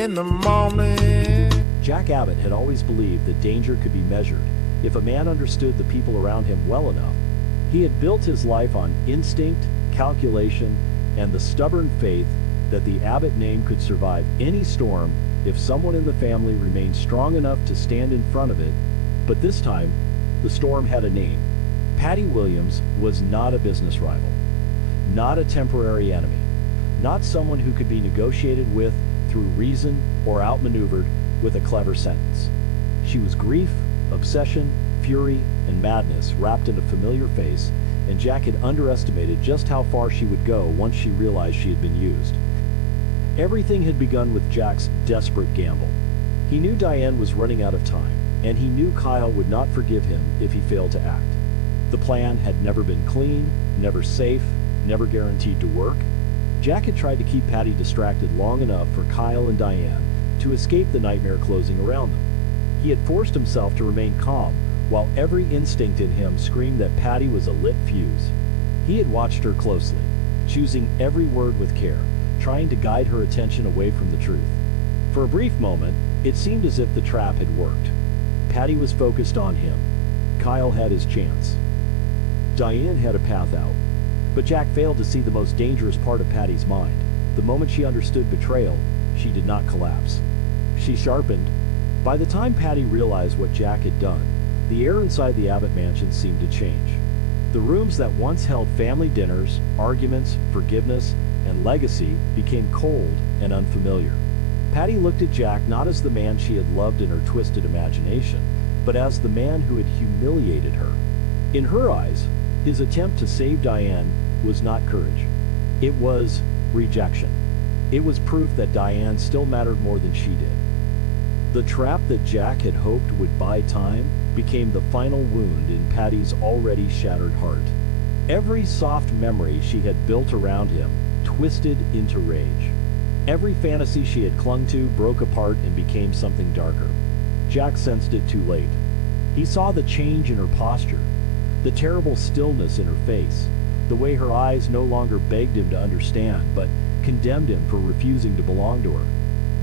in the morning. Jack Abbott had always believed that danger could be measured if a man understood the people around him well enough. He had built his life on instinct, calculation, and the stubborn faith that the Abbott name could survive any storm if someone in the family remained strong enough to stand in front of it. But this time, the storm had a name. Patty Williams was not a business rival, not a temporary enemy, not someone who could be negotiated with through reason or outmaneuvered with a clever sentence. She was grief, obsession, fury, and madness wrapped in a familiar face, and Jack had underestimated just how far she would go once she realized she had been used. Everything had begun with Jack's desperate gamble. He knew Diane was running out of time, and he knew Kyle would not forgive him if he failed to act. The plan had never been clean, never safe, never guaranteed to work. Jack had tried to keep Patty distracted long enough for Kyle and Diane to escape the nightmare closing around them. He had forced himself to remain calm, while every instinct in him screamed that Patty was a lit fuse. He had watched her closely, choosing every word with care, trying to guide her attention away from the truth. For a brief moment, it seemed as if the trap had worked. Patty was focused on him. Kyle had his chance. Diane had a path out. But Jack failed to see the most dangerous part of Patty's mind. The moment she understood betrayal, she did not collapse. She sharpened. By the time Patty realized what Jack had done, the air inside the Abbott mansion seemed to change. The rooms that once held family dinners, arguments, forgiveness, and legacy became cold and unfamiliar. Patty looked at Jack not as the man she had loved in her twisted imagination, but as the man who had humiliated her. In her eyes, his attempt to save Diane was not courage. It was rejection. It was proof that Diane still mattered more than she did. The trap that Jack had hoped would buy time became the final wound in Patty's already shattered heart. Every soft memory she had built around him twisted into rage. Every fantasy she had clung to broke apart and became something darker. Jack sensed it too late. He saw the change in her posture, the terrible stillness in her face, the way her eyes no longer begged him to understand, but condemned him for refusing to belong to her.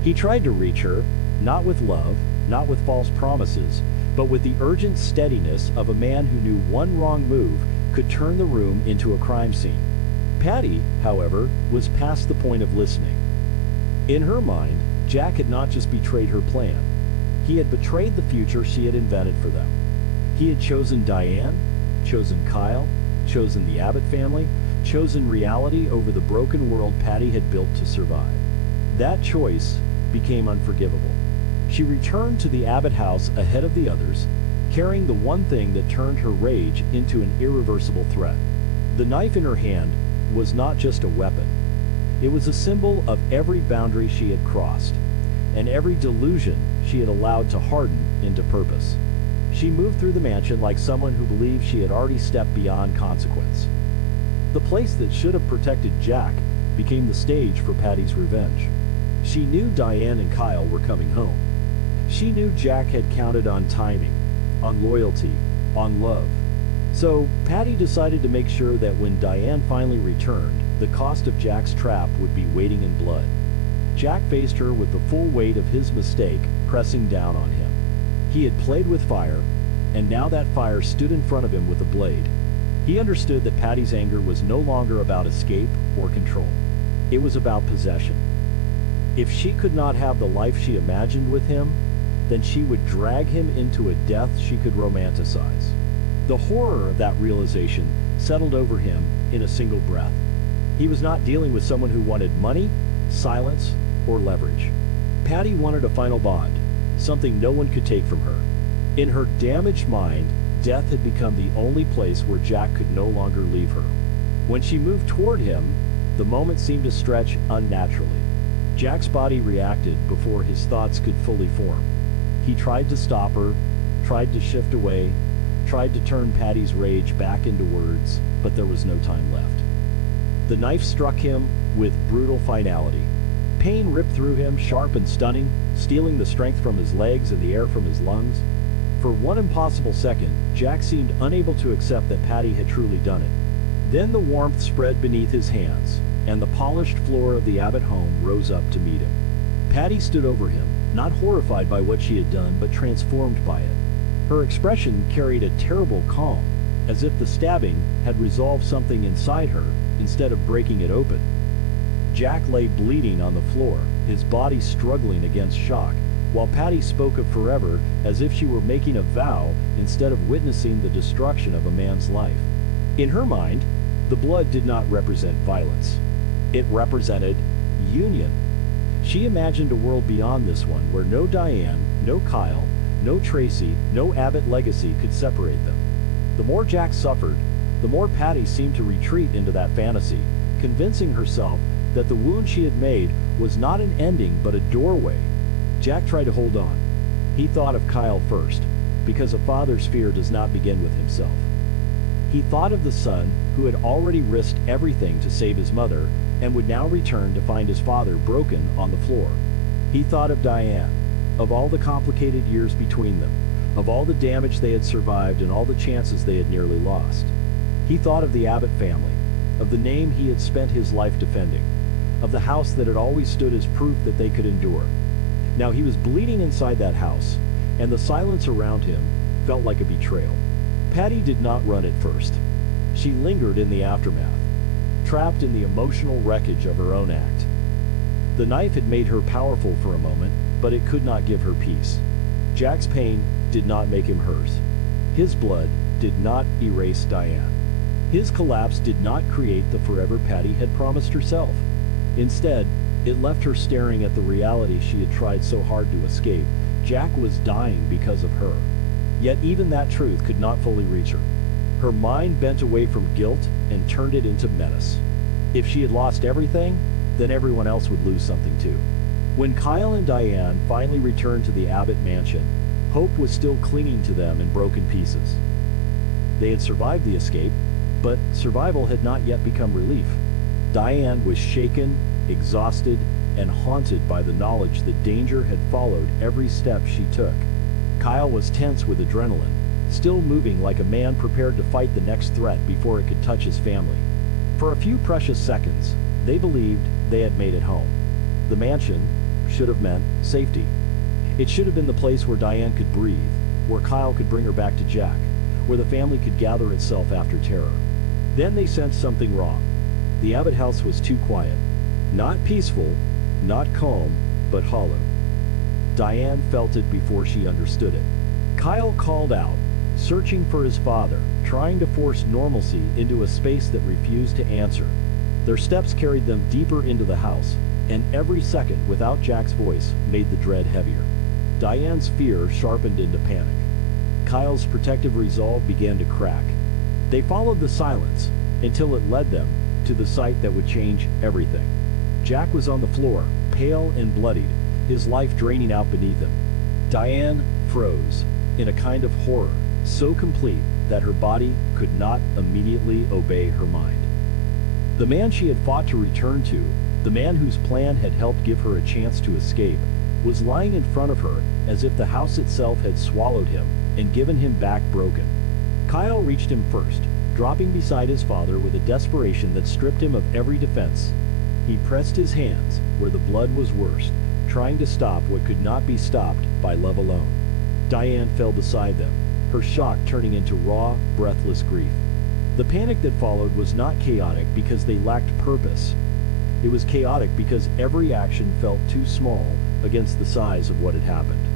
He tried to reach her, not with love, not with false promises, but with the urgent steadiness of a man who knew one wrong move could turn the room into a crime scene. Patty, however, was past the point of listening. In her mind, Jack had not just betrayed her plan. He had betrayed the future she had invented for them. He had chosen Diane, chosen Kyle, chosen the Abbott family, chosen reality over the broken world Patty had built to survive. That choice became unforgivable. She returned to the Abbott house ahead of the others, carrying the one thing that turned her rage into an irreversible threat. The knife in her hand was not just a weapon. It was a symbol of every boundary she had crossed, and every delusion she had allowed to harden into purpose. She moved through the mansion like someone who believed she had already stepped beyond consequence. The place that should have protected Jack became the stage for Patty's revenge. She knew Diane and Kyle were coming home. She knew Jack had counted on timing, on loyalty, on love. So Patty decided to make sure that when Diane finally returned, the cost of Jack's trap would be waiting in blood. Jack faced her with the full weight of his mistake pressing down on him. He had played with fire, and now that fire stood in front of him with a blade. He understood that Patty's anger was no longer about escape or control. It was about possession. If she could not have the life she imagined with him, then she would drag him into a death she could romanticize. The horror of that realization settled over him in a single breath. He was not dealing with someone who wanted money, silence, or leverage. Patty wanted a final bond, something no one could take from her. In her damaged mind, death had become the only place where Jack could no longer leave her. When she moved toward him, the moment seemed to stretch unnaturally. Jack's body reacted before his thoughts could fully form. He tried to stop her, tried to shift away, tried to turn Patty's rage back into words, but there was no time left. The knife struck him with brutal finality. Pain ripped through him, sharp and stunning, stealing the strength from his legs and the air from his lungs. For one impossible second, Jack seemed unable to accept that Patty had truly done it. Then the warmth spread beneath his hands, and the polished floor of the Abbott home rose up to meet him. Patty stood over him, not horrified by what she had done, but transformed by it. Her expression carried a terrible calm, as if the stabbing had resolved something inside her instead of breaking it open. Jack lay bleeding on the floor, his body struggling against shock, while Patty spoke of forever as if she were making a vow instead of witnessing the destruction of a man's life. In her mind, the blood did not represent violence. It represented union. She imagined a world beyond this one where no Diane, no Kyle, no Tracy, no Abbott legacy could separate them. The more Jack suffered, the more Patty seemed to retreat into that fantasy, convincing herself that the wound she had made was not an ending but a doorway. Jack tried to hold on. He thought of Kyle first, because a father's fear does not begin with himself. He thought of the son who had already risked everything to save his mother and would now return to find his father broken on the floor. He thought of Diane, of all the complicated years between them, of all the damage they had survived and all the chances they had nearly lost. He thought of the Abbott family, of the name he had spent his life defending, of the house that had always stood as proof that they could endure. Now he was bleeding inside that house, and the silence around him felt like a betrayal. Patty did not run at first. She lingered in the aftermath, trapped in the emotional wreckage of her own act. The knife had made her powerful for a moment, but it could not give her peace. Jack's pain did not make him hers. His blood did not erase Diane. His collapse did not create the forever Patty had promised herself. Instead, it left her staring at the reality she had tried so hard to escape. Jack was dying because of her. Yet even that truth could not fully reach her. Her mind bent away from guilt and turned it into menace. If she had lost everything, then everyone else would lose something too. When Kyle and Diane finally returned to the Abbott mansion, hope was still clinging to them in broken pieces. They had survived the escape, but survival had not yet become relief. Diane was shaken, exhausted, and haunted by the knowledge that danger had followed every step she took. Kyle was tense with adrenaline, still moving like a man prepared to fight the next threat before it could touch his family. For a few precious seconds, they believed they had made it home. The mansion should have meant safety. It should have been the place where Diane could breathe, where Kyle could bring her back to Jack, where the family could gather itself after terror. Then they sensed something wrong. The Abbott house was too quiet. Not peaceful, not calm, but hollow. Diane felt it before she understood it. Kyle called out, searching for his father, trying to force normalcy into a space that refused to answer. Their steps carried them deeper into the house, and every second without Jack's voice made the dread heavier. Diane's fear sharpened into panic. Kyle's protective resolve began to crack. They followed the silence until it led them to the sight that would change everything. Jack was on the floor, pale and bloodied, his life draining out beneath him. Diane froze in a kind of horror, so complete that her body could not immediately obey her mind. The man she had fought to return to, the man whose plan had helped give her a chance to escape, was lying in front of her as if the house itself had swallowed him and given him back broken. Kyle reached him first, dropping beside his father with a desperation that stripped him of every defense. He pressed his hands where the blood was worst, trying to stop what could not be stopped by love alone. Diane fell beside them, her shock turning into raw, breathless grief. The panic that followed was not chaotic because they lacked purpose. It was chaotic because every action felt too small against the size of what had happened.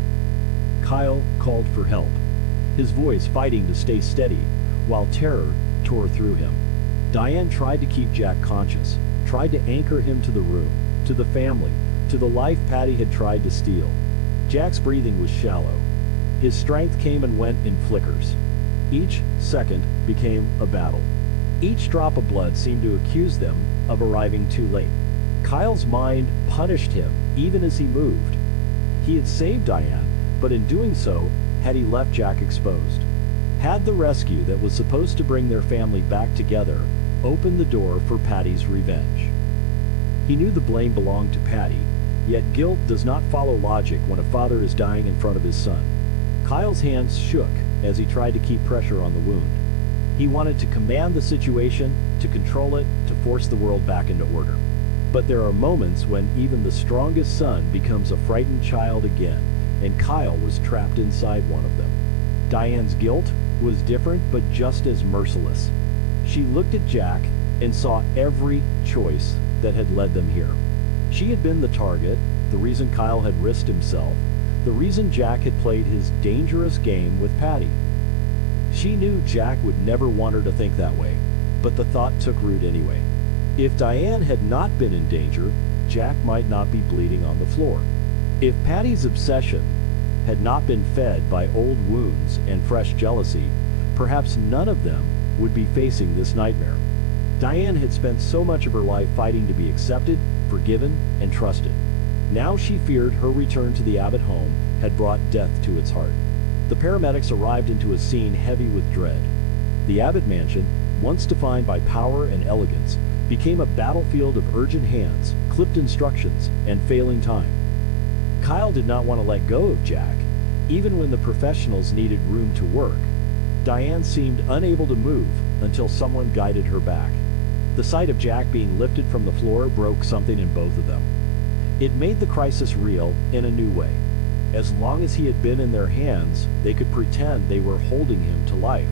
Kyle called for help, his voice fighting to stay steady, while terror tore through him. Diane tried to keep Jack conscious, tried to anchor him to the room, to the family, to the life Patty had tried to steal. Jack's breathing was shallow. His strength came and went in flickers. Each second became a battle. Each drop of blood seemed to accuse them of arriving too late. Kyle's mind punished him even as he moved. He had saved Diane, but in doing so, had he left Jack exposed? Had the rescue that was supposed to bring their family back together opened the door for Patty's revenge? He knew the blame belonged to Patty, yet guilt does not follow logic when a father is dying in front of his son. Kyle's hands shook as he tried to keep pressure on the wound. He wanted to command the situation, to control it, to force the world back into order. But there are moments when even the strongest son becomes a frightened child again, and Kyle was trapped inside one of them. Diane's guilt was different but just as merciless. She looked at Jack and saw every choice that had led them here. She had been the target, the reason Kyle had risked himself, the reason Jack had played his dangerous game with Patty. She knew Jack would never want her to think that way, but the thought took root anyway. If Diane had not been in danger, Jack might not be bleeding on the floor. If Patty's obsession had not been fed by old wounds and fresh jealousy, perhaps none of them would be facing this nightmare. Diane had spent so much of her life fighting to be accepted, forgiven, and trusted. Now she feared her return to the Abbott home had brought death to its heart. The paramedics arrived into a scene heavy with dread. The Abbott mansion, once defined by power and elegance, became a battlefield of urgent hands, clipped instructions, and failing time. Kyle did not want to let go of Jack, even when the professionals needed room to work. Diane seemed unable to move until someone guided her back. The sight of Jack being lifted from the floor broke something in both of them. It made the crisis real in a new way. As long as he had been in their hands, they could pretend they were holding him to life.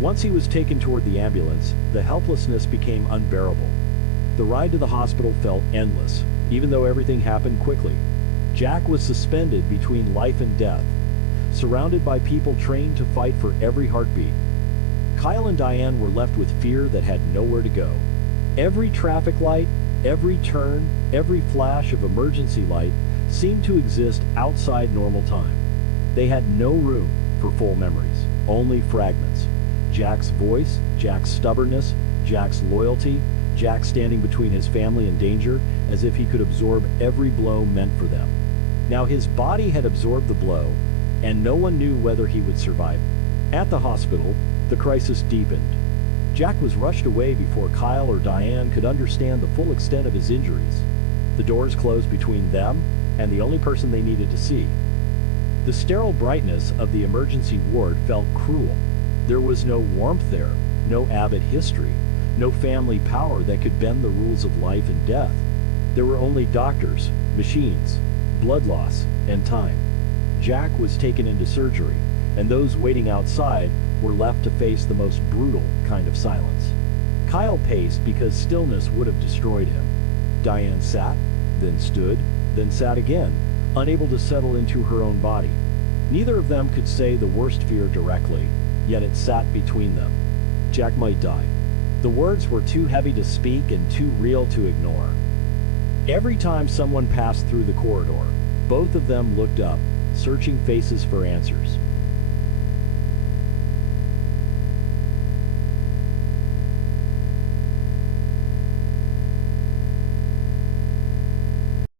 Once he was taken toward the ambulance, the helplessness became unbearable. The ride to the hospital felt endless, even though everything happened quickly. Jack was suspended between life and death, surrounded by people trained to fight for every heartbeat. Kyle and Diane were left with fear that had nowhere to go. Every traffic light, every turn, every flash of emergency light seemed to exist outside normal time. They had no room for full memories, only fragments. Jack's voice, Jack's stubbornness, Jack's loyalty, Jack standing between his family and danger as if he could absorb every blow meant for them. Now his body had absorbed the blow, and no one knew whether he would survive. At the hospital, the crisis deepened. Jack was rushed away before Kyle or Diane could understand the full extent of his injuries. The doors closed between them and the only person they needed to see. The sterile brightness of the emergency ward felt cruel. There was no warmth there, no Abbott history, no family power that could bend the rules of life and death. There were only doctors, machines, blood loss, and time. Jack was taken into surgery, and those waiting outside were left to face the most brutal kind of silence. Kyle paced because stillness would have destroyed him. Diane sat, then stood, then sat again, unable to settle into her own body. Neither of them could say the worst fear directly, yet it sat between them. Jack might die. The words were too heavy to speak and too real to ignore. Every time someone passed through the corridor, both of them looked up, searching faces for answers.